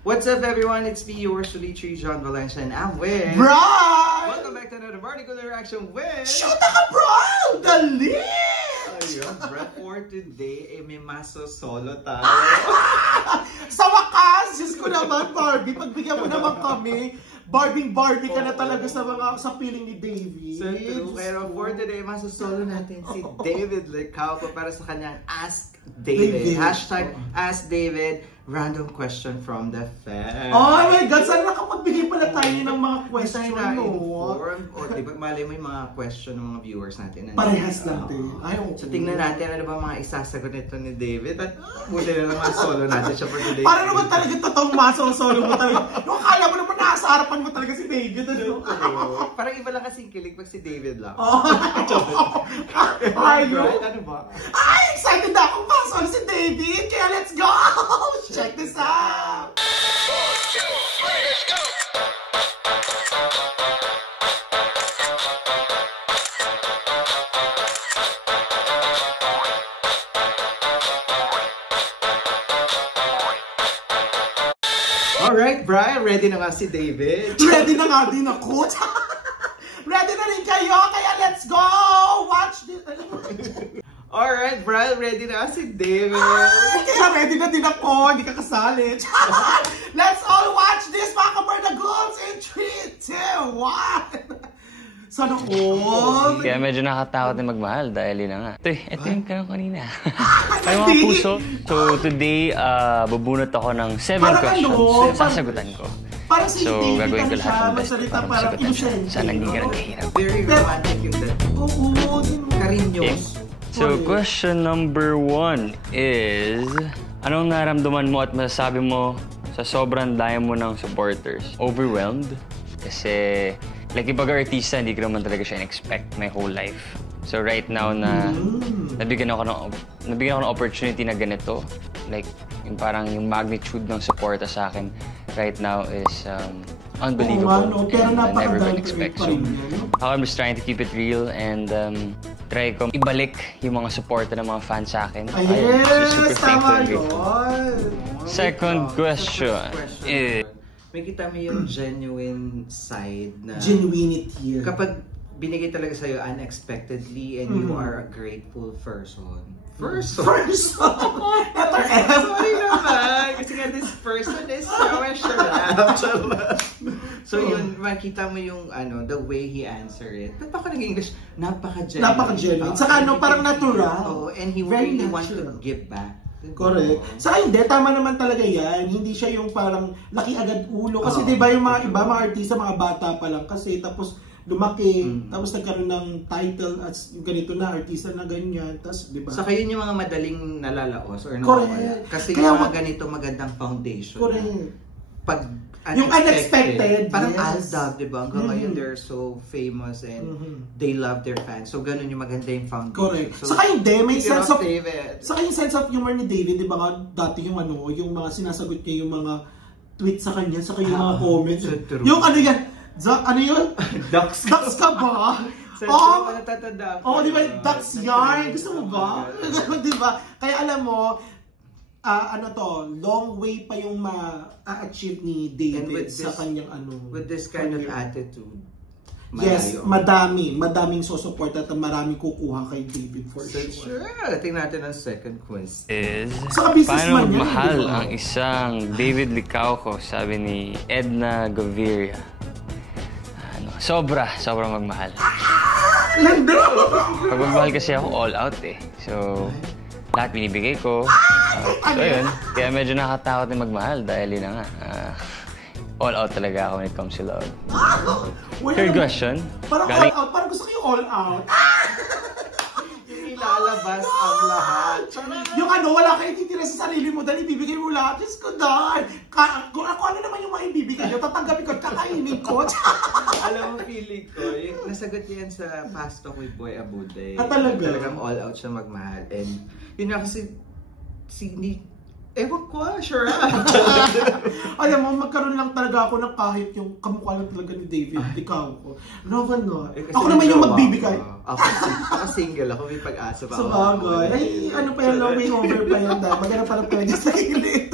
What's up, everyone? It's me, yours truly, John Valencia, and I'm with... Brian! Welcome back to another particular reaction with... Shoot ka, Brian! Dali! Ayun, bro, for today, may maso-solo tayo. Sa wakas! Diyos ko naman, Barbie. Pagbigyan mo naman kami. Barbie ka na talaga sa piling ni David. So true. Pero for today, maso-solo natin si David Licauco para sa kanyang Ask David. Hashtag Ask David. Random question from the fans. Oh my God! Saan nakapagbigay pala tayo ng mga question? O, diba, malay mo yung mga question ng mga viewers natin. Parehas lang din. So tingnan natin ano ba mga isasagot nito ni David. At buti na lang solo natin siya for today. Para naman talaga totoong masong-solo mo talaga. Yung akala mo naman nasa harapan mo talaga si David. Ano? Parang iba lang kasing kilig pag si David lang. Ay, ano ba? Ay, excited na akong pasol si David. Kaya let's go! Check this out! 1, 2, 3, let's go! Alright, Brian, ready na nga si David? Ready na nga din ako! Ready na rin kayo, kaya let's go! Watch this! Alright, Brian, ready na si David. Ay, kaya ready na din ako, hindi ka kasali. Let's all watch this, mga kabardagols, in 3, 2, 1. Sana all. Kaya medyo nakatakot na magmahal dahil yun na nga. Ito yung kanong kanina. Ay mga puso, so today, bubunot ako ng 7 questions. Sasagutan ko. Parang si so, David gagawin ko lahat ng best para masagutan siya. Sana hindi ka nagkahirap. Very romantic yung that. Oo, Cariños. So, question number 1 is, anong naramdaman mo at masasabi mo sa sobrang dami mo ng supporters? Overwhelmed? Kasi, like, ibang artista, hindi ko naman talaga siya in-expect my whole life. So, right now na nabigyan ako ng opportunity na ganito, like, yung parang yung magnitude ng suporta sa akin right now is unbelievable. And I never been expect. So, I'm just trying to keep it real and try ko ibalik yung mga suporta ng mga fans sa akin. Yes! Super Tama thankful. Second question is... May kita mo yung genuine side na... Genuinity. Kapag binigay talaga sa'yo unexpectedly and you are a grateful person. Letter F. Sorry naman. Kasi nga this person is so So yun, makita mo yung the way he answered it. Ba't ako nag-English? Napaka-genuine. Napaka-genuine. Saka parang natural. Oh, and he really want to give back. Correct. Saka hindi, tama naman talaga yan. Hindi siya yung parang laki agad ulo. Kasi diba yung mga iba, mga artista, mga bata pa lang kasi. Tapos lumaki, tapos nagkaroon ng title as yung ganito na, artista na ganyan. Tapos diba? Saka yun yung mga madaling nalalaos or nawawala. Kasi yung mga ganito magandang foundation. Correct. Pag yung unexpected. Parang Aldab, diba? Hanggang ngayon they're so famous and they love their fans. So ganun yung maganda yung foundation. Correct. So, saka hindi, may sense of David. Saka yung sense of humor ni David, diba nga dati yung yung mga sinasagot niya yung mga tweets sa kanya, saka yung mga comments. Yung yan, ano yun? Ducks ka ba? Di ba? Ducks yarn. Gusto mo ba? Di ba? Kaya alam mo, long way pa yung ma-achieve ni David sa kanyang With this kind of attitude. Yes, madaming susupport at maraming kukuha kay David for sure. Tingnan natin ang second question. Paano magmahal ang isang David Licauco, sabi ni Edna Gaviria. Sobra magmahal. Pag magmahal kasi ako, all out eh. So, lahat binibigay ko. So, yun. Kaya medyo nakatakot na magmahal dahil yun na nga. All out talaga ako when it comes to love. Third question. Parang all out. Parang gusto ko yung all out. Ilalabas ang lahat. Yung wala kayo titira sa sarili mo dahil ibibigay mo lahat. Diyos ko dahil. Kung ano naman yung maibibigay nyo, tatanggapin ko at kakainin ko. Alam mo, feeling ko, yung nasagot niya yan sa Fast Talk with Boy Abuday. Talagang all out siya magmahal. And yun na kasi, ewan ko sure. Alam mo, magkaroon lang talaga ako ng kahit yung kamukha lang talaga ni David Licauco. Love no. Ako naman yung magbibigay. Ako single, ako may pag-asa pa. Sa bagay. Ay, ano pa yung long way over pa yan dahil. Maganda parang pwede sa gilid.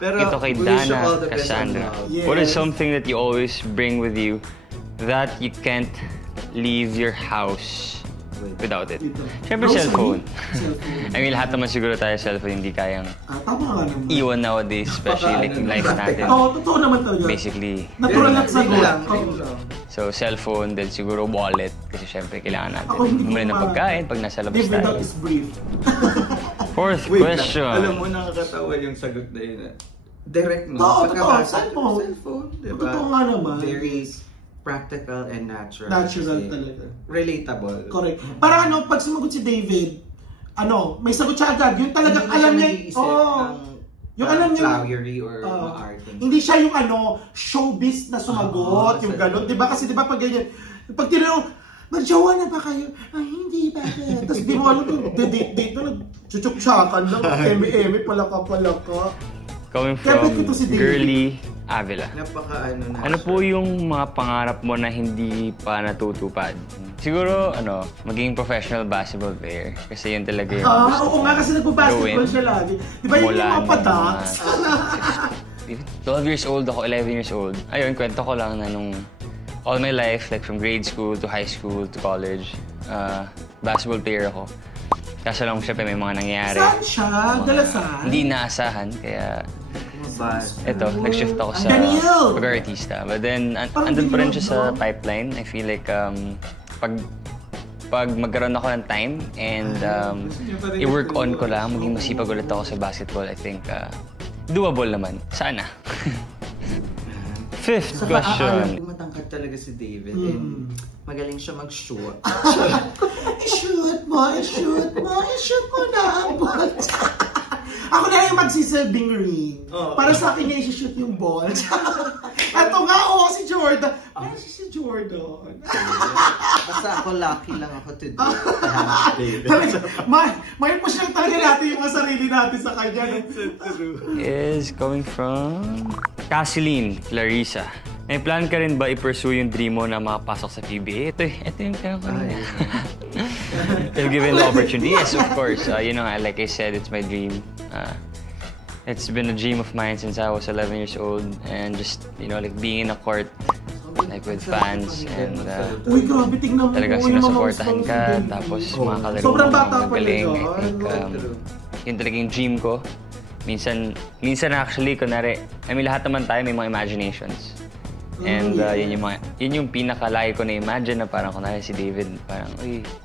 Pero ito kay we wish you Dana all the best Cassandra. on love. Yes. What is something that you always bring with you that you can't leave your house without it? Siyempre, cellphone. I mean, lahat naman siguro tayo cellphone hindi kayang Tama nga naman. iwan nowadays, especially like yung life natin. Oo, totoo naman talaga. Basically, Natural at sa lang. so cellphone, then siguro wallet, kasi syempre kailangan natin Ako, hindi bumili ng ko pagkain pag nasa labas Live without tayo. is brief. Fourth Wait lang. question. Alam mo, nakakatawa yung sagot na yun. Direct, no? Oo, Pagkabasa, totoo. Cellphone, diba? Totoo nga naman. Very practical and natural. Natural Kasi talaga. Relatable. Correct. Para pag sumagot si David, may sagot siya agad. Yung talagang Hindi alam siya niya, nag-iisip ng yung alam niya, flowery or maarte. hindi siya yung showbiz na sumagot, yung gano'n. Diba? Kasi diba pag ganyan, pag tinanong, magjowa na ba kayo? Ay, hindi ba? Tapos di mo alam, date na, chuchuk-chakan lang, eme-eme, palaka-palaka. Coming Kaya from ito si David. Girly Avila. Ano po yung mga pangarap mo na hindi pa natutupad? Siguro, maging professional basketball player. Kasi yun talaga yung Oo nga, kasi nagpo-basketball siya lagi. Di ba yun yung mga padaks? 12 years old ako, 11 years old. Ayun, kwento ko lang na nung all my life, like from grade school to high school to college, basketball player ako. Kaso lang, syempre may mga nangyayari. Saan siya? Dalasan? Hindi inaasahan, kaya eto, nag-shift ako sa pag-artista. But then, andun pa rin siya sa pipeline. I feel like, pag magkaroon ako ng time and i-work on ko lang, maging masipag ulit ako sa basketball, I think, doable naman. Sana. Fifth question. Matangkad talaga si David and magaling siya mag-shoot. I-shoot mo na ang ball. Ako na yung magsisilbing ring. Para sa akin niya i-shoot yung ball. Ito nga, si Jordan. Ay, si Jordan. Basta ako lucky lang ako today. May push lang talaga natin yung mga sarili natin sa kanya. Is coming from Cassiline Clarissa. May plan ka rin ba i-pursue yung dream mo na makapasok sa PBA? Ito yung tanong ko na. If given the opportunity, yes, of course. Like I said, it's my dream. It's been a dream of mine since I was 11 years old. And just, like being in a court, like with fans. And uy, grabe, tingnan mo. Talagang sinusuportahan ka. Tapos mga kalaro mo magaling. I think yun talagang dream ko. Minsan actually, lahat naman tayo may mga imaginations. And yun yung pinaka-lagi ko na-imagine na parang kunwari si David, parang,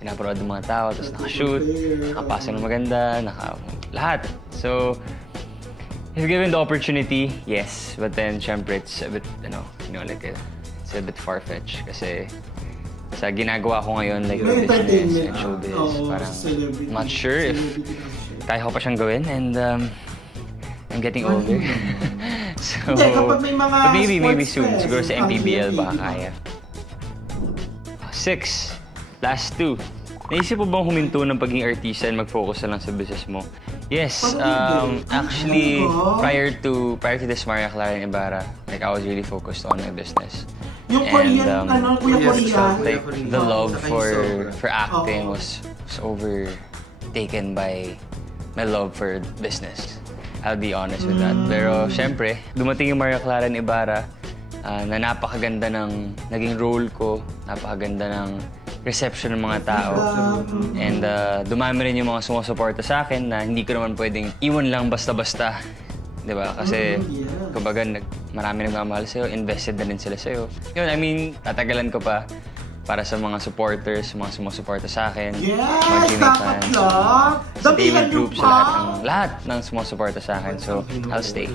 pinapanood ng mga tao, tapos nakashoot, nakapasa ng maganda, lahat. So, if given the opportunity, yes. But then, syempre, it's a bit, it's a bit far-fetched. Kasi sa ginagawa ko ngayon, like business and showbiz, parang not sure if kaya ko pa siyang gawin. And I'm getting older. So, kapag may mga but maybe soon. Siguro sa MPBL baka kaya. 6. Last 2. Naisip mo bang huminto ng pagiging artista and mag-focus na lang sa business mo? Yes. Actually, prior to this Maria Clara and Ibarra, like I was really focused on my business. Yung Korean, Kuya Korea. Like the love for acting was overtaken by my love for business. I'll be honest with that. Pero syempre, dumating yung Maria Clara and Ibarra na napakaganda ng naging role ko, napakaganda ng reception ng mga tao. And dumami rin yung mga sumusuporta sa akin na hindi ko naman pwedeng iwan lang basta-basta. Diba? Kasi, kumbaga, marami nagmamahal sa'yo, invested na rin sila sa'yo. Yun, tatagalan ko pa para sa mga supporters, mga sumusuporta sa akin. Yes! Dapat lang! Sa David Group, sa lahat ng sumusuporta sa akin. So, I'll stay.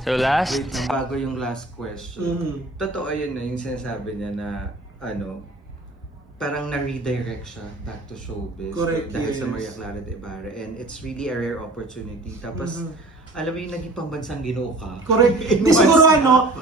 So, last. Wait, bago yung last question. Totoo yun na yung sinasabi niya na, parang na-redirect siya back to showbiz. Correct, dahil sa Maria Clara de Ibarra. And it's really a rare opportunity. Tapos, alam mo yung naging pambansang Ginoo ka. Correct.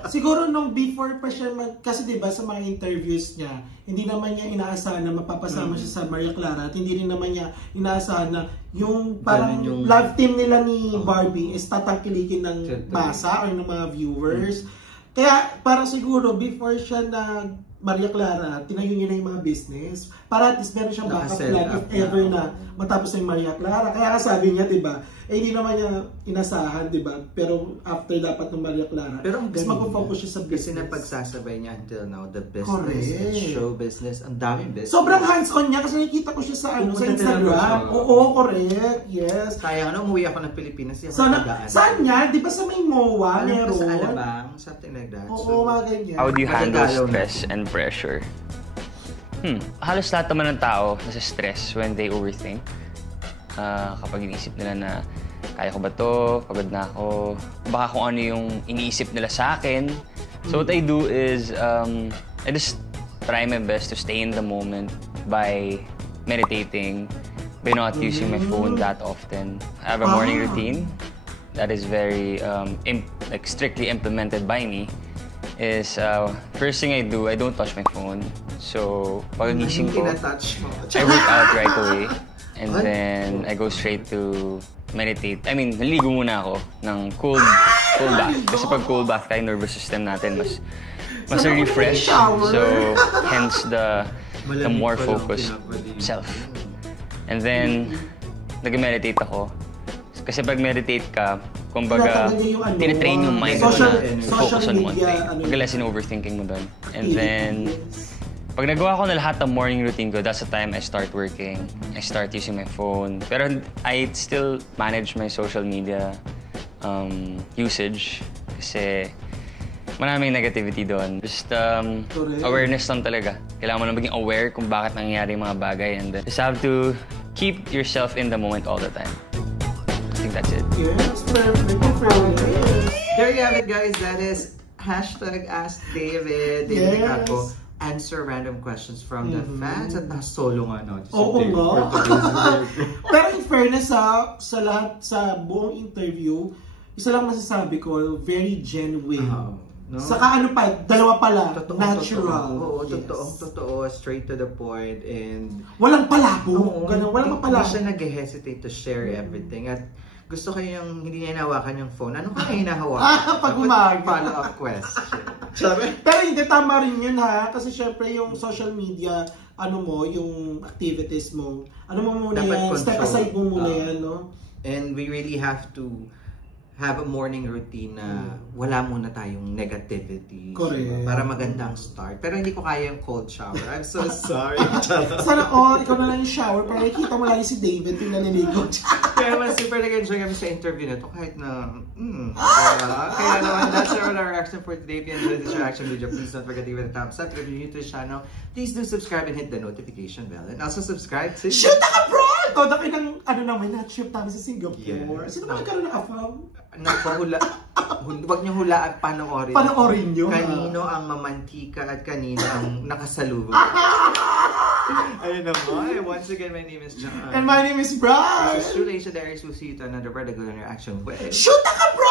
Siguro nung before pa siya kasi diba sa mga interviews niya, hindi naman niya inaasahan na mapapasama siya sa Maria Clara at hindi rin naman niya inaasahan na yung parang love team nila ni Barbie is tatangkilikin ng masa or ng mga viewers. Kaya parang siguro before siya Maria Clara, tinayo niya na yung mga business. Para at least meron siyang backup Naka-set plan up if ever na matapos na yung Maria Clara. Kaya sabi niya, diba, hindi naman niya inasahan, diba? Pero after dapat ng Maria Clara, pero ang mas mag-focus siya sa business. Kasi napagsasabay niya until now, the business, Correct. the show business, ang daming business. Sobrang hands-on niya kasi nakikita ko siya sa sa Instagram. Oo, correct. Yes. Kaya umuwi ako ng Pilipinas. Saan niya? Di ba sa may MOA? Meron? Sa Alabang, something like that. Oo, mga ganyan. How do you handle stress and pressure? Halos lahat naman ng tao nasa stress when they overthink. Kapag iniisip nila na kaya ko ba to, pagod na ako, baka kung ano yung iniisip nila sa akin. So what I do is, I just try my best to stay in the moment by meditating, by not using my phone that often. I have a morning routine that is very strictly implemented by me. Is first thing I do, I don't touch my phone. So pag-gising ko, I work out right away. And then I go straight to meditate. I mean, naligo muna ako ng cold bath. Kasi pag cold bath tayo, nervous system natin mas refresh. So hence the more focused self. And then nag-meditate ako. Kasi pag meditate ka, kumbaga, tinitrain yung mind mo na focus on one thing. Pagkalas in-overthinking mo doon. And then, pag nagawa ko na lahat ng morning routine ko, that's the time I start working. I start using my phone. Pero I still manage my social media usage. Kasi maraming negativity doon. Just awareness lang talaga. Kailangan mo lang maging aware kung bakit nangyayari yung mga bagay. And then, just have to keep yourself in the moment all the time. I think that's it. Yes, perfect. There you have it, guys. That is #AskDavid. David Capo. Answer random questions from the fans at solo nga, no? Oo nga. Pero in fairness sa lahat, sa buong interview, isa lang masasabi ko, very genuine. No? Saka ano pa, dalawa pala, natural. Oo, totoo, straight to the point, and walang palabo. Walang palabo. Hindi siya nag-hesitate to share everything. At gusto ko yung hindi niya hinahawakan yung phone. Ano ka hinahawakan? Pag umaga. Follow-up question. Pero hindi, tama rin yun ha. Kasi syempre yung social media, yung activities mo, mo muna yan, step aside mo muna yan, no? And we really have to have a morning routine na wala muna tayong negativity. Correct. Para magandang start. Pero hindi ko kaya yung cold shower. I'm so sorry. Sana ikaw na lang yung shower para nakita mo lagi si David yung naliligo. Kaya mas super nag-enjoy kami sa interview na to kahit na kaya naman, that's our reaction for today. If you enjoyed this reaction video, please don't forget to give it a thumbs up. If you're new to the channel, please do subscribe and hit the notification bell. And also subscribe to Shoot Abroad! Todo kayo ng namin na-shoot namin sa Singapore. Sino ba nagkaroon ng afam? Huwag niyo hulaan, panoorin. Panoorin niyo. Kanino ang mamantika at kanino ang nakasalubong. Ayun naman. Once again, my name is John. And my name is Brad. This is True Asia Diaries. We'll see you to another part of Good on Your Action with Shoot Abroad!